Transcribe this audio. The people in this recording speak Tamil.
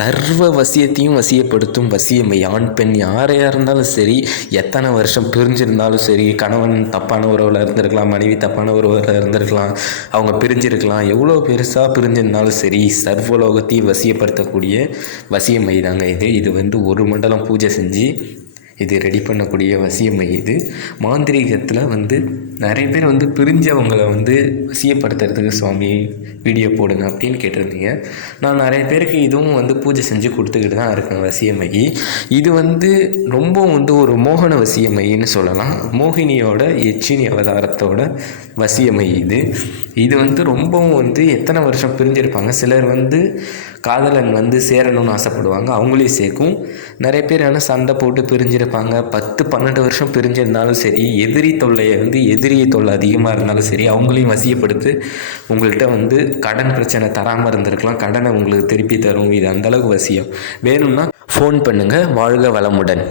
சர்வ வசியத்தையும் வசியப்படுத்தும் வசியமை. ஆண் பெண் யாரையாக இருந்தாலும் சரி, எத்தனை வருஷம் பிரிஞ்சிருந்தாலும் சரி, கணவன் தப்பான உறவில் இருந்திருக்கலாம், மனைவி தப்பான உறவில் இருந்திருக்கலாம், அவங்க பிரிஞ்சிருக்கலாம், எவ்வளோ பெருசாக பிரிஞ்சிருந்தாலும் சரி, சர்வலோகத்தையும் வசியப்படுத்தக்கூடிய வசியமை தாங்க இது. இது வந்து ஒரு மண்டலம் பூஜை செஞ்சு இது ரெடி பண்ணக்கூடிய வசியமை இது. மாந்திரீகத்தில் வந்து நிறைய பேர் வந்து பிரிஞ்சவங்களை வந்து வசியப்படுத்துறதுக்கு சுவாமி வீடியோ போடுங்க அப்படின்னு கேட்டிருந்தீங்க. நான் நிறைய பேருக்கு இதுவும் வந்து பூஜை செஞ்சு கொடுத்துக்கிட்டு தான் இருக்கேன் வசியமை. இது வந்து ரொம்ப வந்து ஒரு மோகன வசியமைன்னு சொல்லலாம். மோகினியோட எச்சினி அவதாரத்தோட வசியமை இது. இது வந்து ரொம்பவும் வந்து எத்தனை வருஷம் பிரிஞ்சிருப்பாங்க. சிலர் வந்து காதலன் வந்து சேரணும்னு ஆசைப்படுவாங்க, அவங்களையும் சேர்க்கும். நிறைய பேர் ஆனால் சண்டை போட்டு பிரிஞ்சிருப்பாங்க. 10-12 வருஷம் பிரிஞ்சிருந்தாலும் சரி, எதிரி தொல்லை அதிகமாக இருந்தாலும் சரி, அவங்களையும் வசியப்படுத்து உங்கள்கிட்ட வந்து கடன் பிரச்சனை தராமல் இருந்திருக்கலாம், கடனை உங்களுக்கு திருப்பி தரும். இது அந்தளவுக்கு வசியம். வேணும்னா ஃபோன் பண்ணுங்கள். வாழ்க வளமுடன்.